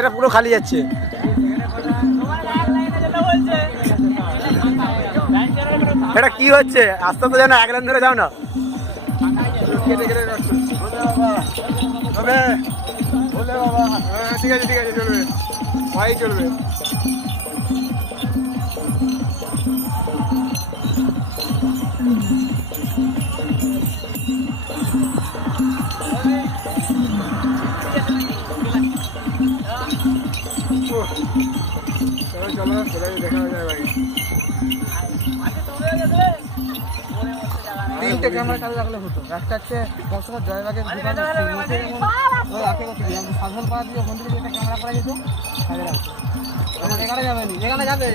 এটা পুরো খালি যাচ্ছে। এটা কি হচ্ছে? আস্তে আস্তে যাও না, এক লাইন ধরে যাও না। ঠিক আছে ঠিক আছে, চলবে ভাই, চলবে। চলো চলো, দেখা হয়ে যায় ভাই। তিনটে ক্যামেরা কাজে লাগলে হতো। একটা হচ্ছে কসমত জয়বাগের দোকান, সাধারণ পাড়া দিয়ে ওখান থেকে একটা ক্যামেরা করা যেত। এখানে যাবে নি, এখানে যাবে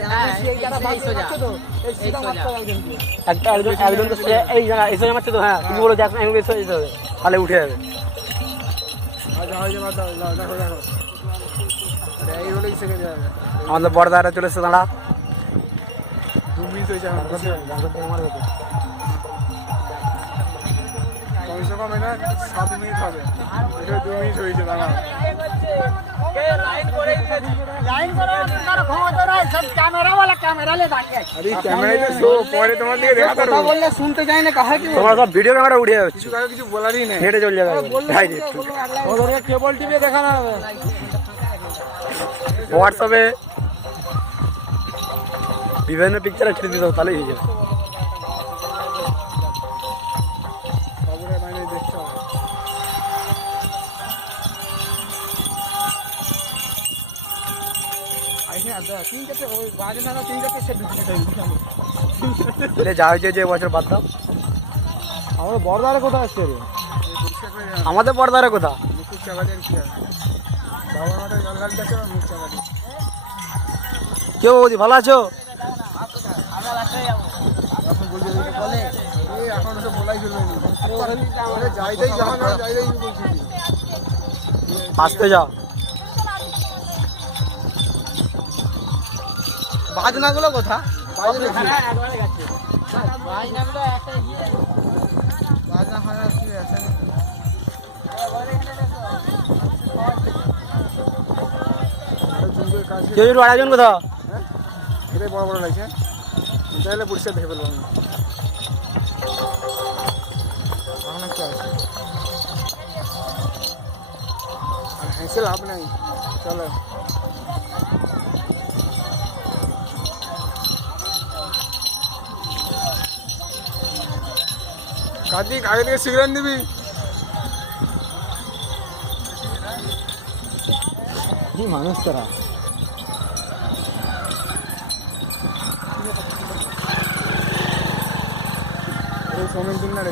একজন তো এই জায়গা এসে মারছে তো। হ্যাঁ, তুমি বলো যাক না, এসে যেতে হবে, তাহলে উঠে যাবে। আমাদের বড়দারা চলে এসছে, দাঁড়া। 2 মিনিট হয়েছে আমার কমসে কম, এটা 7 মিনিট হবে। এটা 2 মিনিট হয়েছে, দাঁড়া। তোমরা সব ভিডিও ক্যামেরা উঠে যাচ্ছে, কিছু বলারই নেই, হেঁটে চলে যাবে। কেবল টিভি দেখানো হবে, হোয়াটসঅ্যাপে বিভিন্ন পিকচার ছেড়ে দিতে হবে, তাহলেই হয়ে যাবে। যা হয়েছে যে বছর বাদ দাও। আমাদের বড়দারে কোথা আসছে? আমাদের বড়দারে কোথা? কেউ বৌদি ভালো আছো? আসতে যাও। বাজনাগুলো কোথা? আয়োজন কোথা? এটাই বড় বড় লাগছে, তাহলে পরিষ্কার দেখে ফেলবো আমি। হেসে লাভ নাই, চলো। কার্তিক, আগে থেকে সিগারেট নিবি? কি মানুষ তারা।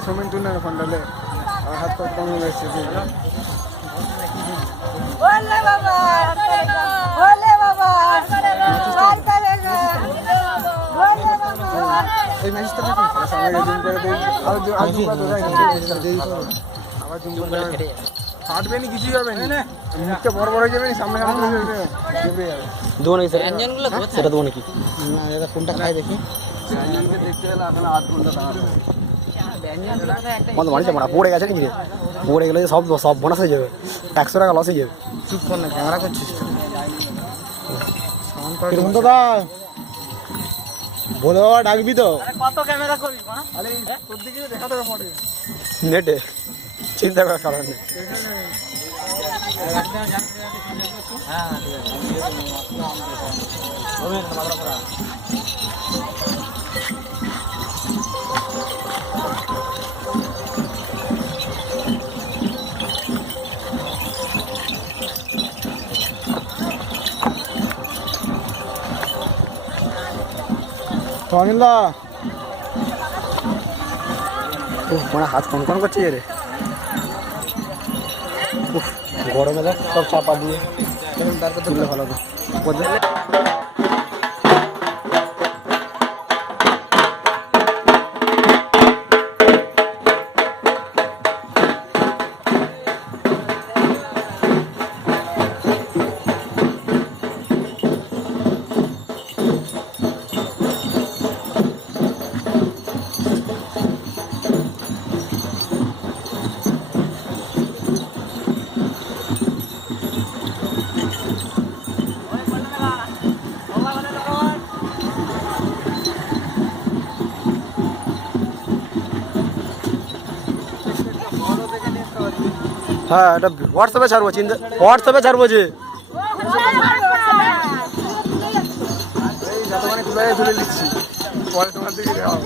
সোমেন তুল না ফোনটালে আর হাত পা কমে লাগছে। এই ম্যাচটা ফাটবে নি, কিছুই হবে না, মুখটা বড় বড় হয়ে যাবে, সামনে সামনে সেটা দেবো নাকি? কোনটা খাই দেখি। দেখতে গেলে এখন 8 ঘন্টা পড়ে গেছে নাকি? পড়ে গেলে সব বোনাস হয়ে যাবে, 100 টাকা লস হয়ে যাবে। চুপ কর না, ক্যামেরা করছিস তো। বলে বাবা ডাকবি তো কত ক্যামেরা করিস আরে তোর দিকে দেখা তো ফটো নেটে চিন্তা করার কারণ নেই। অনিন্দা মানে হাত কনকন করছে রে গরমে দেখ সব চাপা দিয়ে তারপর তুললে ভালো তো হ্যাঁ এটা হোয়াটসঅ্যাপে ছাড়বো চিন্তা হোয়াটসঅ্যাপে ছাড়বো যে যতক্ষণে তুলে দিচ্ছি পরে তোমার দিকে দেওয়া